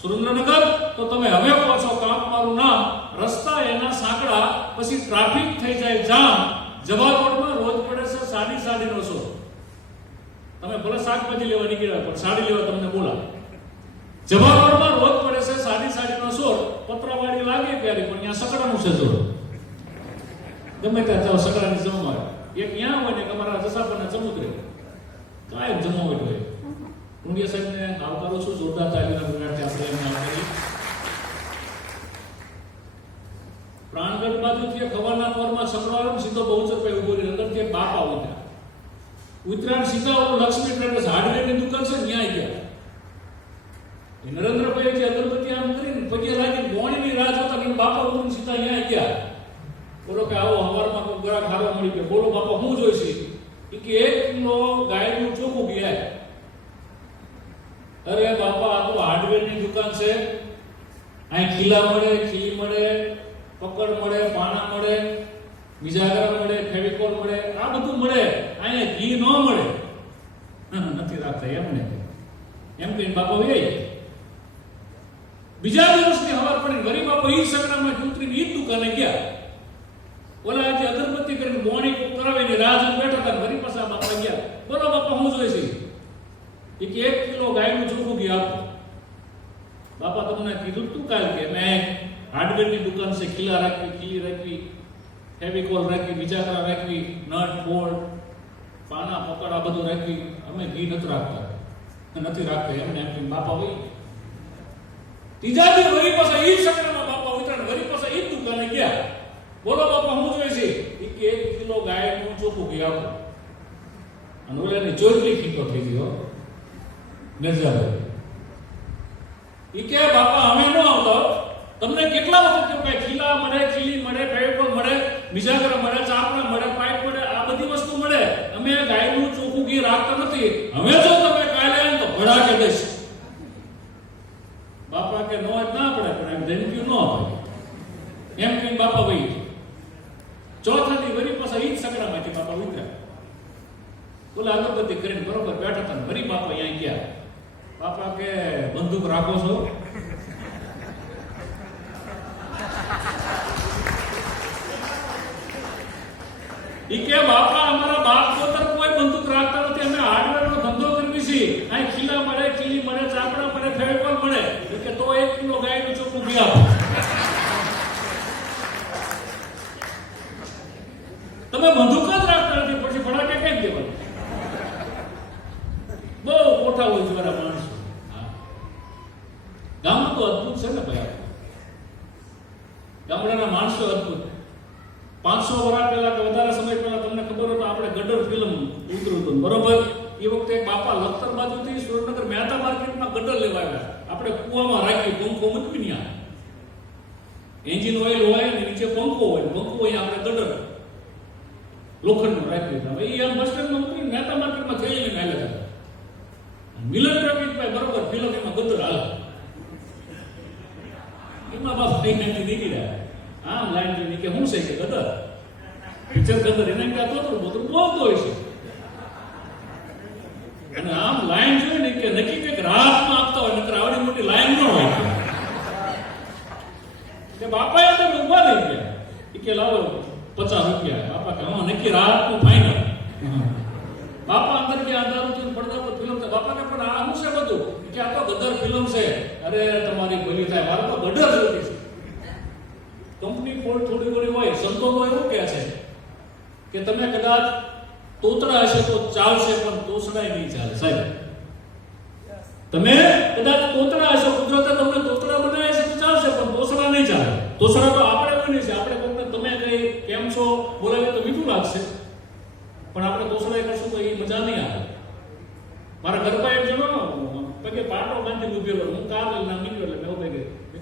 સુરેન્દ્રનગર તો તમે હવે પહોંચો કામ મારું નામ, રસ્તા એના સાંકડા, પછી ટ્રાફિક થઈ જાય જામ. જવા રોડમાં રોજ પડે છે સાડીનો શો. તમે ભલે શાકભાજી લેવા નીકળ્યા પણ સાડી લેવા તમને બોલા. જવા રોડમાં રોજ પડે છે સાડીનો શોર. પતરાવાળી લાગે ત્યારે પણ ત્યાં સકડાનું છે જોર. ગમે ત્યાં જાઓ સકડાની જમવા, એક ત્યાં હોય ને તમારા જસાપરના સમુદ્રે કાયમ જમાવટ હોય. ઊંડિયા સાહેબને આવકારું છું, જોરદાર તાલીમના વિદ્યાર્થી આપણે એમને આવકારી. પ્રાણગઢ બાજુથી ખવાના પોરમાં સકડાનો સીધો બહુચર પે ઉભો રહી. અંદરથી એક બાપા ઉતર્યા. ઉત્તરાયણ સીધા ઓલું લક્ષ્મી ટ્રેડર્સ હાર્ડવેરની દુકાન છે ત્યાં ગયા. નરેન્દ્રભાઈ જે અગરબત્તી આમ કરીને પગે લાગીને ગોણીની રાહ જોતા કે બાપા ઉતરીને સીધા અહીંયા ગયા. બોલો કે આવો હવારમાં કોઈ ગ્રાહક હારવા મળી ગયો. બોલો બાપા શું જોઈશે? કે 1 કિલો ગાયનું ચોખ્ખું ગયા. અરે બાપા આ તો હાર્ડવેરની દુકાન છે, અહીં ખીલા મળે, ખીલી મળે, પકડ મળે, પાણા મળે, બીજાગરા મળે, ફેવિકોલ મળે, આ બધું મળે. અહીંયા ઘી ન મળે. નથી રાખતા એમને એમ કહીને બાપા વહી. બીજા દિવસની હવાર પડી વરી બાપા ઈ સગડામાં ઉતરીને ઈ દુકાને ગયા. ઓલા જે અગરબત્તી કરીને બોણી કરાવીને રાહ જોઈને બેઠા હતા. વરી પાછા બાપા ગયા. બોલો બાપા શું જોઈએ છે? કે 1 કિલો ગાયનું ચોખ્ખું ઘી આપો. બાપા તમને કીધું તું કાલ કે મેં હાર્ડવેરની દુકાન છે, ખીલા રાખવી, ખીલી રાખવી, ફેવિકોલ રાખવી, બીજાગરા રાખવી, નટ બોલ્ટ, પાના પકડ આ બધું રાખવી. અમે ઘી નથી રાખતા એમને એમ કહીને બાપા વહી. ત્રીજા દિવસ વરી પાછા ઈ સકડામાં બાપા ઉતરાણ વરી પાછા ઈ દુકાને ગયા. બોલો બાપા શું જોઈએ છે? કે 1 કિલો ગાયનું ચોખ્ખું ઘી આપો. અને ઓલાની ચોટલી ખીટો થઈ ગયો. મિર્ઝાભાઈ ઈ કે બાપા અમે ન આવતા, તમને કેટલા વખત કહ્યું કે ખીલા મળે, ખીલી મળે, ફેવિકોલ મળે, બીજાગરા મળે, ચાપડા મળે, પાઇપ મળે, આ બધી વસ્તુ મળે. અમે ગાયનું ચોખ્ખું ઘી રાખતા નથી. હવે જો તમે કાલે આવે તો ભડાકે દઈશ. બાપા કે નો જ ના પડે પણ એમ ધમકી ન આપે એમ કહીને બાપા વહી. ચોથાથી વરી પાછા ઈ જ સકડામાંથી બાપા ઉતર્યા. બોલા અગરબત્તી કરીને બરોબર બેઠા હતા. વરી બાપા અહીંયા ગયા. બાપા કે બંદૂક રાખો છો? ઈ કે બાપા અમારા બાપ પોતર કોઈ બંદૂક રાખતા નથી. અમે હાર્ડવેરનો ધંધો કરવી છે. અહીં ખીલા મળે, ખીલી મળે, ચાપડા મળે, ફેવિકોલ મળે. કે તો 1 કિલો ગાયનું ચોખ્ખું ઘી આપો. તમે બંદૂક જ રાખતા નથી પછી ફડાકે કેમ દેવાનું? બહુ મોટા હોય છે માણસો. ગામમાં તો અદભુત છે ને ભાઈ. ગામડાના માણસો અદભુત. 500 વર્ષ પહેલા કે વધારે સમય પહેલા તમને ખબર હોય તો આપણે ગડર ફિલ્મ ઉતર્યું હતું બરોબર. એ વખતે બાપા લખતર બાજુથી સુરેન્દ્રનગર મહેતા માર્કેટમાં ગડર લેવા આવ્યા. આપણે કુવામાં રાખી પંખો મૂકવી ને એન્જિન ઓઇલ હોય ને નીચે પંખો હોય, પંખો હોય આપણે ગડર લોખંડનું રાખી દીધા. એ આમ બસ સ્ટેન્ડમાં મૂકીને મહેતા માર્કેટમાં થઈને મેલે મિલન ટ્રાફિક પર બરોબર ફિલ્મ એમાં ગદર હાલે. એમાં બાપ અહીંયાથી નીકળ્યા. આમ લાઈન જોઈને કે શું છે કે ગદર પિક્ચર ગદર એને ક્યાં તોતરું બોતરું બોલતો હોય છે. અને આમ લાઈન જોઈને કે નક્કી કંઈક રાહતમાં આપતા હોય નકર આવડી મોટી લાઈન ન હોય. કે બાપાએ તો ઉભા રહી ગયા. કે લાવો 50 રૂપિયા. બાપા કે હા નક્કી રાહતનું ફાઇનલ. બાપા અંદર ગયા અંધારું પડદા પર ફિલ્મ. બાપા કે પણ આ શું છે બધું? કે આ તો ગદર ફિલ્મ છે. અરે તમારી ભલી થાય, મારે તો ગદર જોતી છે. કંપની ફોલ્ટ થોડી ઘણી હોય. સંતો તો એવું કહે છે કે તમે કદાચ તોતડા હશે તો ચાલશે પણ તોસડાય નહીં ચાલે સાહેબ. તમે કદાચ તોતડા હશો, કુદરતે તમને તોતડા બનાવ્યા છે તો ચાલશે પણ તોસડા નહીં ચાલે. તોસડા તો આપણે બની છે. આપણે કોઈને તમે કઈ કેમ છો બોલાવીએ તો મીઠું લાગશે પણ આપણે તોસડા કરશું તો એ મજા નહીં આવે. મારા ઘરમાં એમ જણો કે પાટો બાંધી ઉભેલો. હું કાર ના નીકળ્યો એટલે મેં ઉભે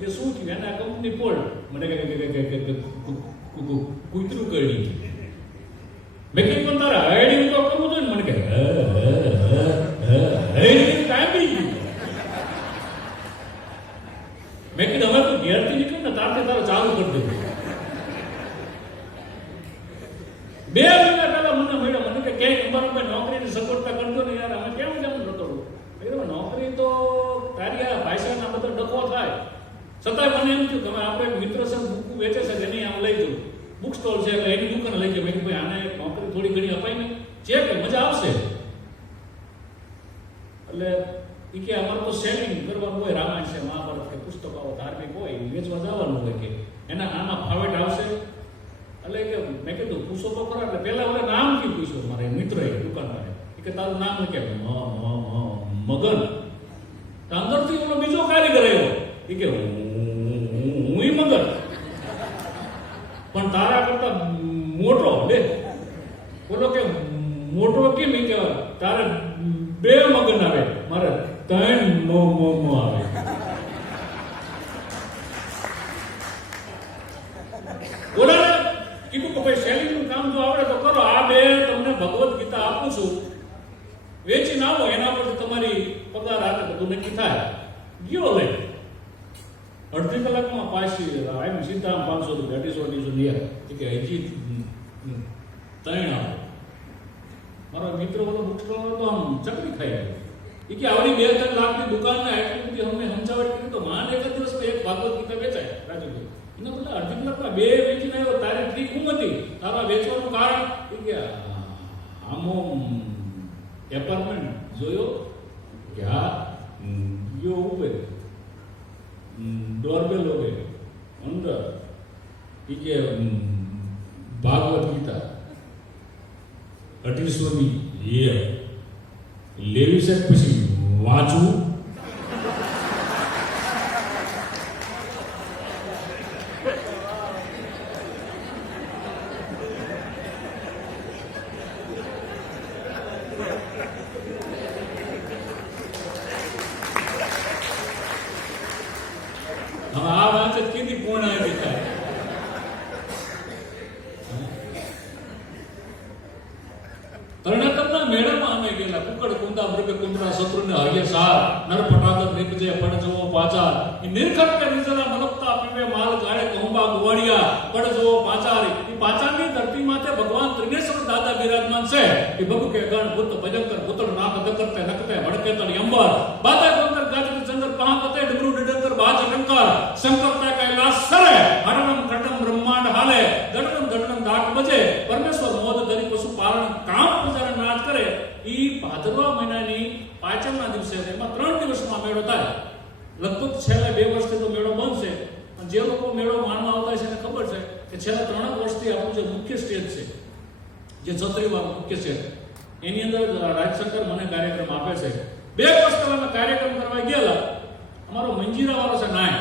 કે શું થયું? એના કંપની પોલ મને કૂતરું કરી. મેં કીધું તારે હાઈડિંગ તો કરવું જોઈએ ને. મને કહે હાઈડિંગ કાપી ગયું. મેં કીધું હવે તું ઘેરથી નીકળ ને તારથી તારે ચાલુ કરી દે. 2 મહિના પહેલા મને મળ્યા. મને કે ક્યાંય અમારા નોકરીની સગવડતા કરતો ને યાર અમે કેમ કેમ નતો. નોકરી તો તારી આ ભાષાના બધા ડખો છતાંય મને એમ થયું તમે આપણે એક મિત્ર છે બુક વેચે છે કે નહીં આમ લઈ જવું બુક સ્ટોલ છે એટલે એની દુકાને લઈ જાય. મેં કીધું ભાઈ આને નોકરી થોડી ઘણી અપાય ને છે કે મજા આવશે. એટલે એ કે અમારે તો સેલિંગ કરવાનું હોય, રામાયણ છે, મહાભારત કે પુસ્તકો ધાર્મિક હોય વેચવા જવાનું હોય કે એના આમાં ફાવેટ આવશે. એટલે કે મેં કીધું પૂછો તો ખરા. એટલે પહેલા ઓલા નામથી પૂછ્યું મારે મિત્રએ દુકાનવાળે કે તારું નામ કે મગન. અંદરથી ઓલો બીજો કારીગર આવ્યો એ કે હું મગન પણ તારા કરતા મોટો લે. બોલો કે મોટો કેમ કે તારે 2 મગન આવે મારે 3 આવે. બોલા કીધું કે ભાઈ સેલિંગનું કામ જો આવડે તો કરો. આ 2 તમને ભગવદ્ ગીતા આપું છું, વેચી નાખો, એના પરથી તમારી પગાર હાથે બધું નક્કી થાય. ગયો લઈ અડધી કલાકમાં પાછી એમ સીધા 500 રૂપિયા 250 લીયા કે હજી 3 આપો. મારો મિત્ર બધો બુક સ્ટોલ તો આમ ચકરી ખાઈ ગયો. એ કે આવડી 2-3 લાખની દુકાનના એટલી બધી અમને સમજાવટ કરી તો માન એક જ દિવસમાં એક ભાગવત ગીતા વેચાય. રાજુભાઈ એના બદલે અડધી કલાકમાં 2 વેચીને આવ્યો. તારી ટ્રીક શું હતી? તારા વેચવાનું કારણ એ કે આમો એપાર્ટમેન્ટ જોયો કે હા ગયો ઉપર ડોરબેલ હોગે અંદર એ કે ભાગવત ગીતા 2800ની લેવી છે પછી વાંચવું. આ વાત કેવી પૂર્ણ આવી થાય. તરણાતરના મેળામાં અમે ગયેલા. કુકડ કુંદા મૃગ કુંદરા શત્રુને હરિય સાર નર પટાદર નિપજે પડજવો પાચાર. એ નિરખત કે નિજરા મલકતા પીવે માલ ગાળે કહુંબા ગુવાડિયા પડજવો પાચાર. એ પાચારની ધરતી માથે ભગવાન ત્રિનેશ્વર દાદા બિરાજમાન છે. એ ભગુ કે ગણ ભૂત ભજંકર ભૂતળ નાક દકરતે નકતે વડકે તળ અંબર બાદા ગોંદર ગાજર ચંદ્ર પહાપતે ડમરુ ડડંકર બાજ ટંકર શંકરતા કૈલાસ સરે હરણમ કટમ બ્રહ્માંડ હાલે દડનમ દડનમ દાક બજે પરમેશ્વર મોદ ધરી પશુ પાલન કામ પૂજાના નાચ કરે. ઈ ભાદરવા મહિનાની પાંચમના દિવસે એમાં 3 દિવસમાં મેળો થાય. લગભગ છેલ્લા 2 વર્ષથી તો મેળો બંધ છે. અને જે લોકો મેળો માણવા આવતા છે એને ખબર છે કે છેલ્લા 3 વર્ષથી આપણું જે મુખ્ય સ્ટેજ છે જે છત્રીવાળો મુખ્ય છે એની અંદર રાજશંકર મને કાર્યક્રમ આપે છે. 2 વર્ષ પહેલા કાર્યક્રમ કરવા ગયેલા. અમારો મંજીરા વાળો છે નાય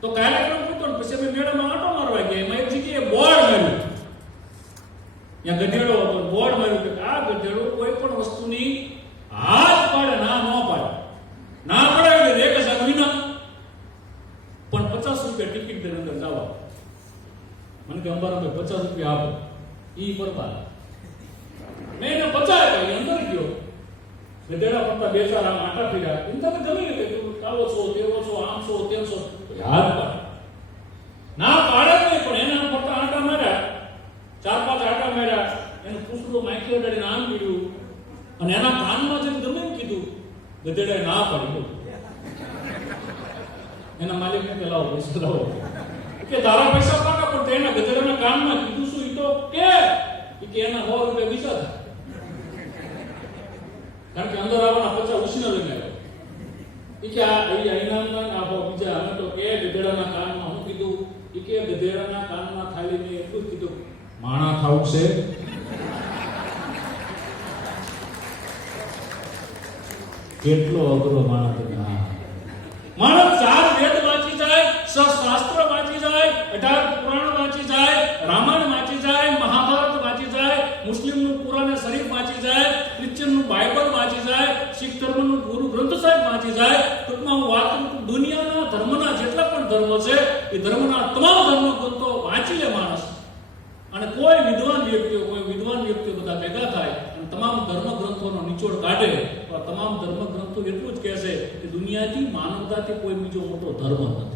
તો કાર્યક્રમ પૂરતો પછી અમે મેળામાં આંટો મારવા ગયા. એમાં એક જગ્યાએ બોર્ડ માર્યું. ત્યાં ગધેડો હતો. બોર્ડ માર્યું કે આ ગધેડો કોઈ પણ વસ્તુની હાથ પાડે ના ન પાડે. ના પડાવી દે 1000 વિના પણ 50 રૂપિયા ટિકિટ દે અંદર જવા. મને કે અંબારા ભાઈ 50 રૂપિયા આપો. ઈ બરબાદ. મેં એને 50 આપ્યા. અંદર ગયો. ગધેડા પડતા 2-4 આમ આટા ફીર્યા. એમ તમે ગમી કે તું આવો છો તેવો છો આમ છો તેમ છો યાદ પાડ. ના પાડે નહીં પણ એના પડતા આટા માર્યા. 4-5 આટા માર્યા. એનું પૂછડું માઇકી વડાડીને આમ કર્યું અને એના કાનમાં જઈને ગમે એમ કીધું. ગધેડાએ ના પાડી. એના માલિકને કે લાવો પૈસા લાવો. કે તારા પૈસા પાકા પણ તેના ગધેડાના કાનમાં કીધું શું ઈ તો કે એના 100 રૂપિયા બીજા હતા. કારણ કે અંદર આવવાના 50 ઉછીના લઈને આવ્યો. ઈ કે આ ઇનામના આપો બીજા. અમે તો કે ગધેડાના કાનમાં હું કીધું. ઈ કે ગધેડાના કાનમાં ખાલી મેં એટલું જ કીધું માણા ખાવું છે. કેટલો અઘરો માણસ. માણસ 4 વેદ વાંચી જાય, શાસ્ત્ર વાંચી જાય, 18 પુરાણ વાંચી જાય, રામાયણ વાંચી જાય, મહાભારત વાંચી જાય, મુસ્લિમનું કુરાન શરીફ વાંચી જાય, ક્રિશ્ચનનું બાઇબલ વાંચી જાય, શીખ ધર્મનું ગુરુ ગ્રંથ સાહેબ વાંચી જાય. ટૂંકમાં હું વાત કરું દુનિયાના ધર્મના જેટલા પણ ધર્મ છે એ ધર્મના તમામ ધર્મગ્રંથો વાંચી લે માણસ. અને કોઈ વિદ્વાન વ્યક્તિઓ બધા ભેગા થાય અને તમામ ધર્મગ્રંથોનો નિચોડ કાઢે તો આ તમામ ધર્મગ્રંથો એટલું જ કહેશે કે દુનિયાથી માનવતાથી કોઈ બીજો મોટો ધર્મ નથી.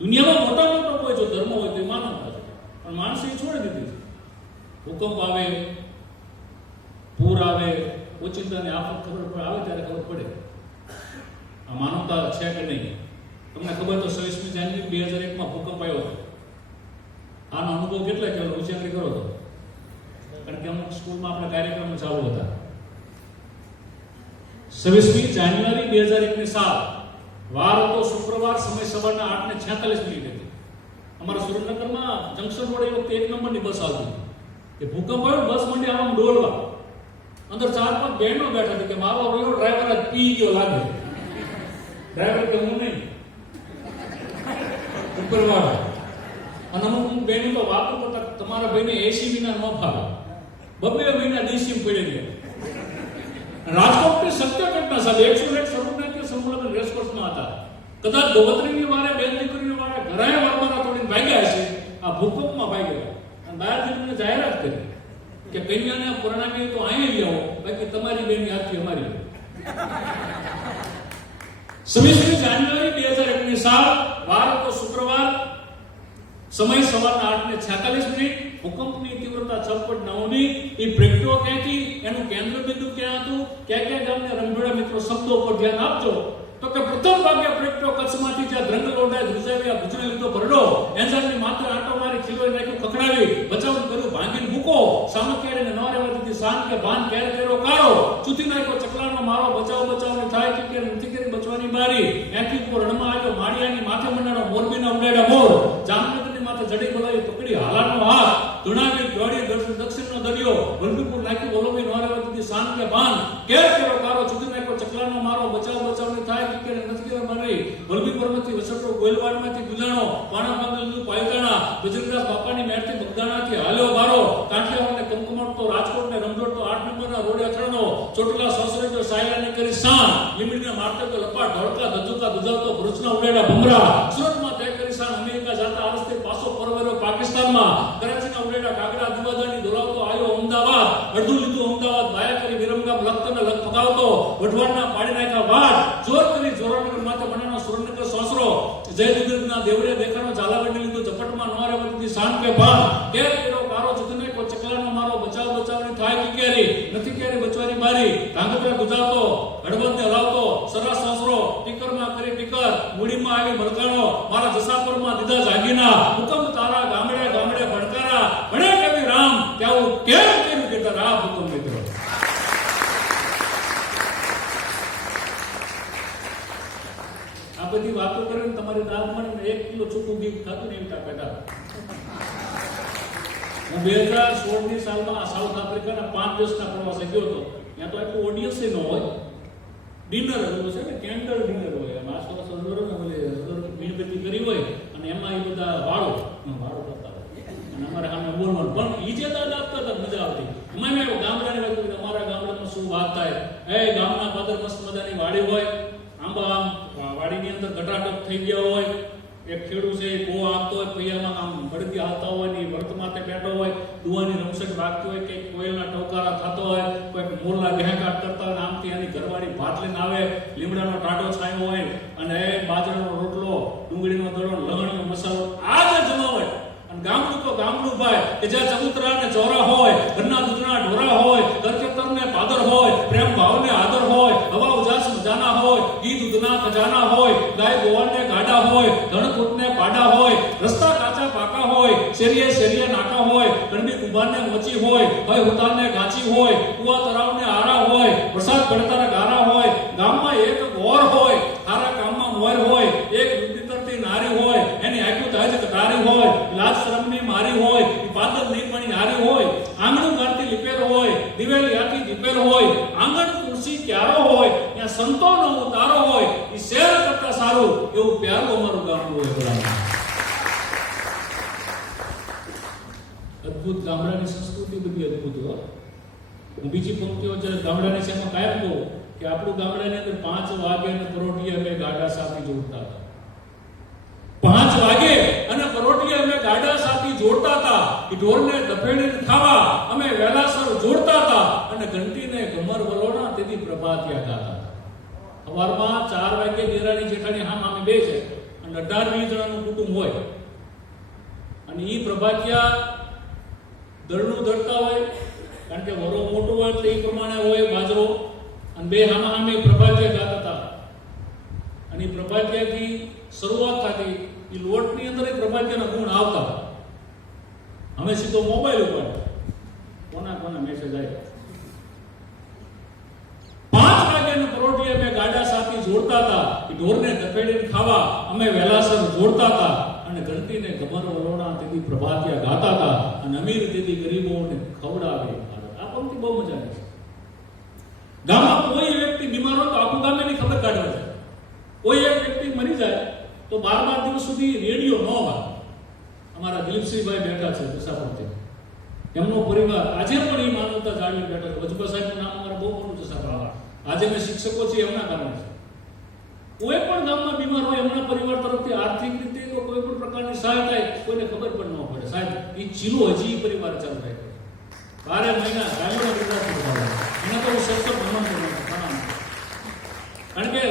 દુનિયામાં મોટો કોઈ જો ધર્મ હોય તો એ માનવતા છે. પણ માણસે એ છોડી દીધી છે. ભૂકંપ આવે, પૂર આવે, ઓચિંતાની આફત ખબર આવે ત્યારે ખબર પડે આ માનવતા છે કે નહીં. તમને ખબર તો 26મી જાન્યુઆરી 2001માં ભૂકંપ આવ્યો હતો. આનો અનુભવ કેટલા કે ઉચ્ચારી કરો તો, કારણ કે અમુક સ્કૂલમાં આપણા કાર્યક્રમો ચાલુ હતા. 26મી જાન્યુઆરી 2001ની સાલ, વાર હતો શુક્રવાર, સમય સવારના 8:46 હતી. અમારા સુરેન્દ્રનગરમાં જંકશન રોડ એ વખતે 1 નંબરની બસ આવતી. એ ભૂકંપ આવ્યો, બસ મંડી આમ ડોલવા. અંદર 4-5 બહેનો બેઠા હતી કે મારો રહ્યો ડ્રાઈવર જ પી ગયો લાગે. ડ્રાઈવર કે હું નહીં, ઉપરવાળા. અને અમુક બહેનો તો વાતો કરતા તમારા ભાઈને એસી વિના ન ફાવે, 2 મહિના દેશી પડે ગયા. રાજકોટની સત્ય ઘટના સાહેબ, 101 સર્વજ્ઞાકીય સંમેલન રેસકોર્સમાં હતા. કદાચ ગોવત્રીની વારે બેન દીકરીની વારે ઘરાય વારવાના તોડીને ભાગ્યા હશે, આ ભૂકંપમાં ભાગ્યા. અને બહાર જઈને જાહેરાત કરી કે કન્યાને પરણાવી તો અહીં લઈ આવો, બાકી તમારી બેનની હાથથી અમારી. 26મી જાન્યુઆરી 2001ની સાલ, વાર હતો શુક્રવાર, સમય સવારના 8:46. ભૂકંપની તીવ્રતા 6.9ની. એ પ્રગટ્યો ક્યાંથી, એનું કેન્દ્ર બિંદુ ક્યાં હતું, ક્યાં ક્યાં ગામને રંગોળા મિત્રો શબ્દો પર ધ્યાન આપજો. તો કે પ્રથમ ભાગે પ્રગટ્યો કચ્છમાંથી જ્યાં દ્રંગ લોડાય ધ્રુજાવ્યા ભુજને લીધો ભરડો, એન્જરની માત્ર આંટો મારી ખીલોઈ નાખ્યું ખખડાવી, બચાવ કર્યું ભાંગીને મૂકો, સામકિયારીને ન રહેવા દીધી શાન કે ભાન કેર કર્યો કારો, ચૂતી નાખ્યો ચકલાનો મારો, બચાવની થાય કે નથી કરી બચવાની બારી, એથી ઉપર રણમાં આવ્યો માળિયાની માથે મંડાણો, મોરબીના ઉડાડ્યા મોર, જામનગરની માથે જડી બોલાવી પકડી હાલાનો હાથ, ધુણાવી દોડી દક્ષિણનો દરિયો, વલભીપુર નાખ્યું બોલોવી ન રહેવા દીધી શાન કે ભાન કેર કર્યો કારો, ચૂતી નાખ્યો ચકલાનો મારો, બચાવની થાય કે નથી કરી મારી, વલભીપુરમાંથી વસટો, ગોયલવાડમાંથી ગુજાણો, પાણા પાંગલનું પાયતાણા, બજરંગદાસ બાપાની મેરથી બગદાણાથી હાલ્યો બારો, કાંઠિયાવાડને કમકમાટતો, રાજકોટને રમઝોટતો, 8 નંબરના રોડે અથડાણો, ચોટલા સસરેજો સાયલાની કરી શાન, લીમડીના મારતે તો લપાટ ઢોળકા ધજુકા દુજાવતો, ભરૂચના ઉડેડા ભમરા, સુરતમાં તે કરી શાન, અમેરિકા જાતા આરસ્તે પાસો પરવેરો પાકિસ્તાનમાં, કરાચીના ઉડેડા કાગડા દિવાદાની દોરાવતો આવ્યો અમદાવાદ, અડધું લીધું અમદાવાદ, બાયા કરી વિરમગામ લખતરને લખ ફગાવતો, વઢવાડના પાડી નાખ્યા વાડ, જોર કરી જોરાનગર માથે બનાનો સુરેન્દ્રનગર સોસરો, જયદુર્ગના દેવરે દેખાનો ઝાલાવાડને લીધું ઝપટમાં ન રહેવાથી શાન કે ભાન કેર કર્યો કારો, ચૂતને કો ચકલાનો મારો, બચાવની થાય કે કેરી નથી કેરી બચવાની બારી, ધાંગધ્રા ગુજાવતો, હળવદને હલાવતો, સરા સોસરો, ટીકરમાં કરી ટીકર, મૂડીમાં આવી મલકાણો, મારા જસાપરમાં દીધા જાગીના, હુકમ તારા ગામડે ગામડે ભડકારા, ભણે કવિ રામ કેવું કેમ કર્યું કે આ હુકમ મિત્રો. આ બધી વાતો કરીને તમારી દાદમાં 1 કિલો ચોખ્ખું ઘી ખાતું નહીં પેટા. હું 2016ની સાલમાં સાઉથ આફ્રિકાના 5 દિવસના પ્રવાસે ગયો હતો. ત્યાં તો આટલું ઓડિયન્સ ન હોય, ડિનર હતું છે ને, કેન્ડલ ડિનર હોય, એમાં મીણબત્તી કરી હોય અને એમાં એ બધા વાળો કરતા હોય અને અમારે સામે બોલવાનું. પણ એ જે દાદા આપતા હતા મજા આવતી. મને ગામડાની વાત કરી, અમારા ગામડામાં શું વાત થાય, એ ગામના પાદર મસ્ત મજાની વાડી હોય, આંબા આમ વાડીની અંદર ગટાટપ થઈ ગયા હોય, એક ખેડૂ છે કો આપતો હોય, પૈયામાં આમ ભડકી હાલતા હોય ને વર્તમાતે બેઠો હોય, દુવાની રમસટ વાગતી હોય, કે કોયલના ટોકારા થતો હોય, કોઈ મોરલા ગહેકાટ કરતા હોય, આમથી એની ઘરવાળી ભાત લઈને આવે, લીમડાનો ટાટો છાયો હોય અને બાજરાનો રોટલો, ડુંગળીનો દડો, લગણીનો મસાલો, આ જ જમાવટ. અને ગામડું તો ગામડું ભાઈ કે જ્યાં ચબૂતરા ને ચોરા હોય, ઘરના દૂધના ઢોરા હોય, કરકેતરને પાદર હોય, પ્રેમ ભાવને આદર હોય, હવા ઉજાસ મજાના હોય, ગીત દૂધના ખજાના હોય, ગાય ગોવાળને ગાડા હોય, ધણકૂટને પાડા હોય, રસ્તા કાચા પાકા હોય, શેરીએ નાકા હોય, ગરમી કુંભારને મોચી હોય, ભય હુતારને ગાચી હોય, કુવા તળાવને આરા હોય, વરસાદ પડતાના ગારા હોય, ગામમાં એક ગોર હોય, સારા કામમાં મોર હોય, એક વિતરતી નારી હોય, એની આંખો તાજ કટારી હોય, લાજ શરમની મારી હોય, પાદર નીરમણી હારી હોય, આંગણું ગારતી લીપેર હોય, દિવેલી આખી દીપેર હોય, આંગણ તુલસી ક્યારો હોય, ત્યાં સંતોનો ઉતારો હોય, એ શેર કરતા સારું એવું પ્યારું અમારું ગામડું હોય. અદ્ભુત ગામડાની સંસ્કૃતિ બધી અદ્ભુત હોય. હું બીજી પંક્તિઓ જ્યારે ગામડાની છે એમાં કાયમ કહું કે આપણું ગામડાની અંદર 5 વાગે અને પરોઠીએ અમે ગાડા સાથે જોડતા હતા. 5 વાગે અને પરોઠીએ અમે ગાડા સાથે જોડતા હતા. એ ઢોરને દફેડીને ખાવા અમે વેલાસર જોડતા હતા અને ઘંટીને ગમર વલોણા તેથી પ્રભાતિયા ગાતા હતા. સવારમાં 4 વાગે દેરાણી જેઠાણી હામે બે છે અને 18-20 જણાનું કુટુંબ હોય અને એ પ્રભાતિયા દળનું દળતા હોય, કારણ કે વરો મોટું હોય એટલે એ પ્રમાણે હોય બાજરો, અને બે હામે પ્રભાતિયા ગાતા હતા. અને એ પ્રભાતિયાથી શરૂઆત થતી, એ લોટની અંદર એ પ્રભાતિયાના ગુણ આવતા. અમે સીધો મોબાઈલ ઉપર કોના મેસેજ આવ્યા. 5 વાગ્યાના પરોઠિયા અમે ગાડા સાથે જોડતા હતા, એ ઢોરને ધપેડીને ખાવા અમે વેલાસર જોડતા હતા, અને ઘંટીને ગમર વરોણા તેથી પ્રભાતિયા ગાતા હતા, અને અમીર તેથી ગરીબોને ખવડાવે. આ પંક્તિ બહુ મજાની છે. ગામમાં કોઈ વ્યક્તિ બીમાર હોય તો આખું ગામ એની ખબર કાઢવા જાય. કોઈ એક વ્યક્તિ મરી જાય તો 12 દિવસ સુધી રેડિયો ન વાગે. અમારા દિલીપસિંહભાઈ બેઠા છે દશાપુરથી, એમનો પરિવાર આજે પણ એ માનવતા જાળવી બેઠો છે. વજુભા સાહેબનું નામ અમારે બહુ મોટું છે સાહેબ. આજે મેં શિક્ષકો છીએ એમના કારણે છે. કોઈ પણ ગામમાં બીમાર હોય એમના પરિવાર તરફથી આર્થિક રીતે તો કોઈ પણ પ્રકારની સહાય થાય, કોઈને ખબર પણ ન પડે. સાહેબ એ ચીલો હજી પરિવાર ચાલુ થાય છે. 12 મહિના ગામડા ગુજરાતમાં ચાલે. એના તો હું સતત ભ્રમણ કરું છું. કારણ કે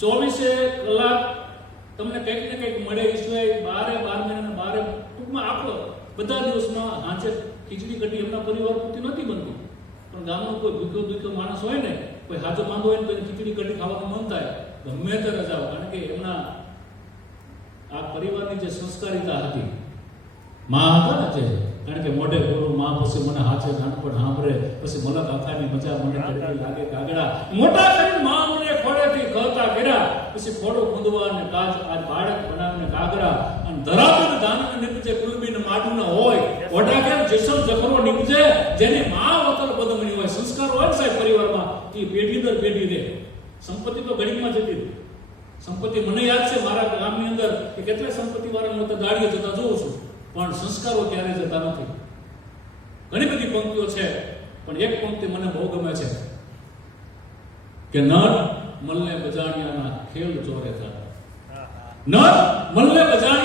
24 કલાક તમને કંઈક ને કંઈક મળે. એ સિવાય 12 મહિનાના 12 ટૂંકમાં આખો બધા દિવસમાં હાંચે ખીચડી કઢી એમના પરિવાર પૂરતી નથી બનતી. પણ ગામનો કોઈ ભૂખ્યો માણસ હોય ને, કોઈ હાજો માંદો હોય ને, તો ખીચડી કઢી ખાવાનું મન થાય ગમે તે રજાઓ. કારણ કે એમના આ પરિવારની જે સંસ્કારિતા હતી, માં હતા ને જે, કારણ કે મોઢે બોલું માં, પછી મને હાથે નાનપણ સાંભળે, પછી મલક આખાની મજા મને કરતી લાગે કાગડા, મોટા કરીને માં મને ખોડેથી ખતા કર્યા, પછી ખોડો ખૂંદવા અને કાજ આ બાળક બનાવીને કાગડા, અને ધરાવીને દાનને નીપજે કુલબીને માડું ન હોય, ઓઢા કેમ જેસમ જખરો નીપજે, જેની માં વતન બદમણી હોય. સંસ્કાર હોય સાહેબ પરિવારમાં, એ પેઢી દર પેઢી રહે. સંપત્તિ તો ઘડીમાં જતી રહી. સંપત્તિ મને યાદ છે મારા ગામની અંદર કે કેટલા સંપત્તિ વાળાને તો દાડીએ જતા જોઉં છું, પણ સંસ્કારો ક્યારે જતા નથી. ઘણી બધી પંક્તિઓ છે, પણ એક પંક્તિ મને બહુ ગમે છે કે નર મલ્લે બજાણિયાના ખેલ ચોરે થા. નર મલ્લે બજાણિયા